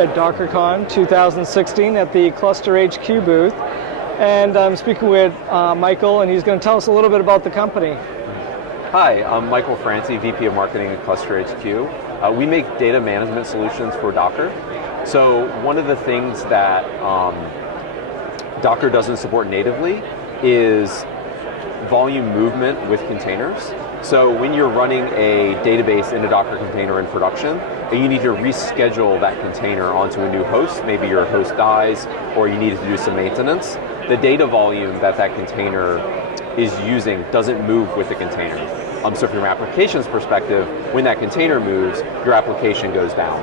at DockerCon 2016 at the ClusterHQ booth. And I'm speaking with Michael, and he's going to tell us a little bit about the company. Hi, I'm Michael Francie, VP of Marketing at ClusterHQ. We make data management solutions for Docker. So one of the things that Docker doesn't support natively is volume movement with containers. So when you're running a database in a Docker container in production, and you need to reschedule that container onto a new host, maybe your host dies, or you need to do some maintenance, the data volume that that container is using doesn't move with the container. So from your application's perspective, when that container moves, your application goes down.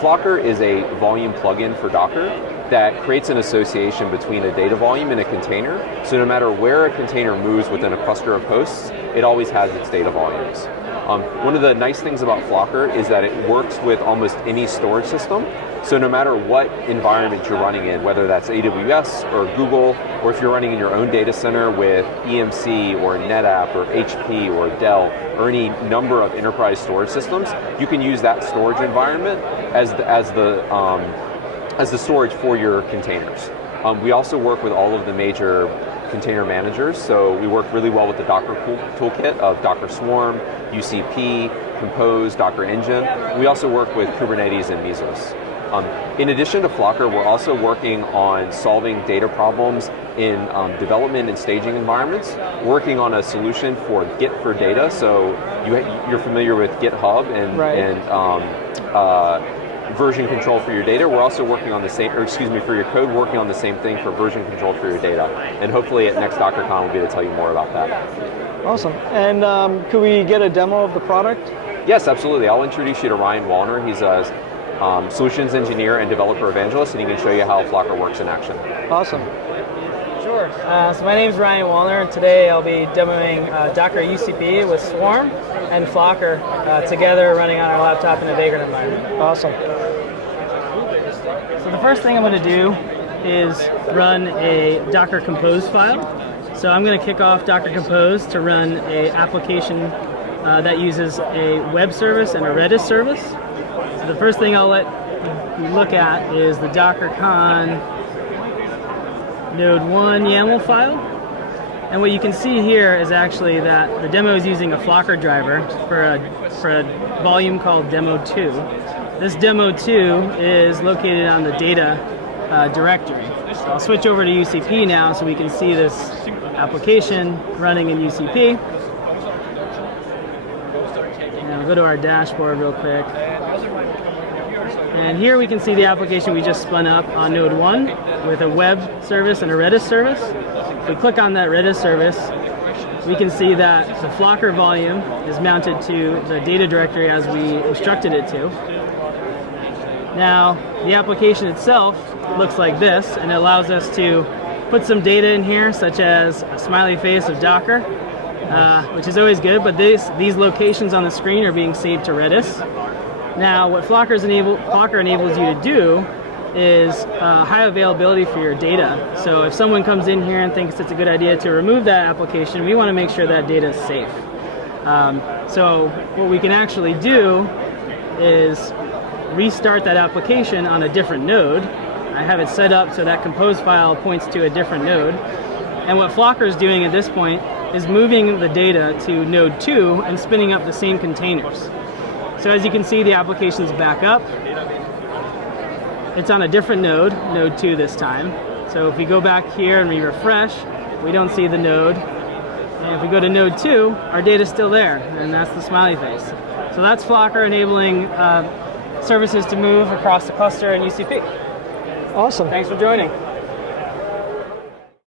Flocker is a volume plugin for Docker that creates an association between a data volume and a container. So no matter where a container moves within a cluster of hosts, it always has its data volumes. One of the nice things about Flocker is that it works with almost any storage system. So no matter what environment you're running in, whether that's AWS or Google, or if you're running in your own data center with EMC or NetApp or HP or Dell or any number of enterprise storage systems, you can use that storage environment as the storage for your containers. We also work with all of the major container managers, so we work really well with the Docker toolkit of Docker Swarm, UCP, Compose, Docker Engine. We also work with Kubernetes and Mesos. In addition to Flocker, we're also working on solving data problems in development and staging environments, working on a solution for Git for data. So you're familiar with GitHub and version control for your data. We're also working on the same, for your code, working on the same thing for version control for your data. And hopefully at next DockerCon we'll be able to tell you more about that. Awesome. And could we get a demo of the product? Yes, absolutely. I'll introduce you to Ryan Wallner. He's a solutions engineer and developer evangelist, and he can show you how Flocker works in action. Awesome. Sure. So my name is Ryan Wallner, and today I'll be demoing Docker UCP with Swarm and Flocker together running on our laptop in a Vagrant environment. Awesome. So the first thing I'm going to do is run a Docker Compose file. So I'm going to kick off Docker Compose to run an application that uses a web service and a Redis service. So the first thing I'll let you look at is the DockerCon Node 1 YAML file. And what you can see here is actually that the demo is using a Flocker driver for a volume called Demo 2. This Demo 2 is located on the data directory. So I'll switch over to UCP now so we can see this application running in UCP. And I'll go to our dashboard real quick. And here we can see the application we just spun up on Node 1 with a web service and a Redis service. If we click on that Redis service, we can see that the Flocker volume is mounted to the data directory as we instructed it to. Now, the application itself looks like this, and it allows us to put some data in here, such as a smiley face of Docker, which is always good, but these locations on the screen are being saved to Redis. Now, what Flocker enables you to do is high availability for your data. So if someone comes in here and thinks it's a good idea to remove that application, we want to make sure that data is safe. So what we can actually do is restart that application on a different node. I have it set up so that compose file points to a different node. And what Flocker is doing at this point is moving the data to node 2 and spinning up the same containers. So as you can see, the application's back up. It's on a different node, node 2 this time. So if we go back here and we refresh, we don't see the node. And if we go to node 2, our data's still there, and that's the smiley face. So that's Flocker enabling services to move across the cluster in UCP. Awesome. Thanks for joining.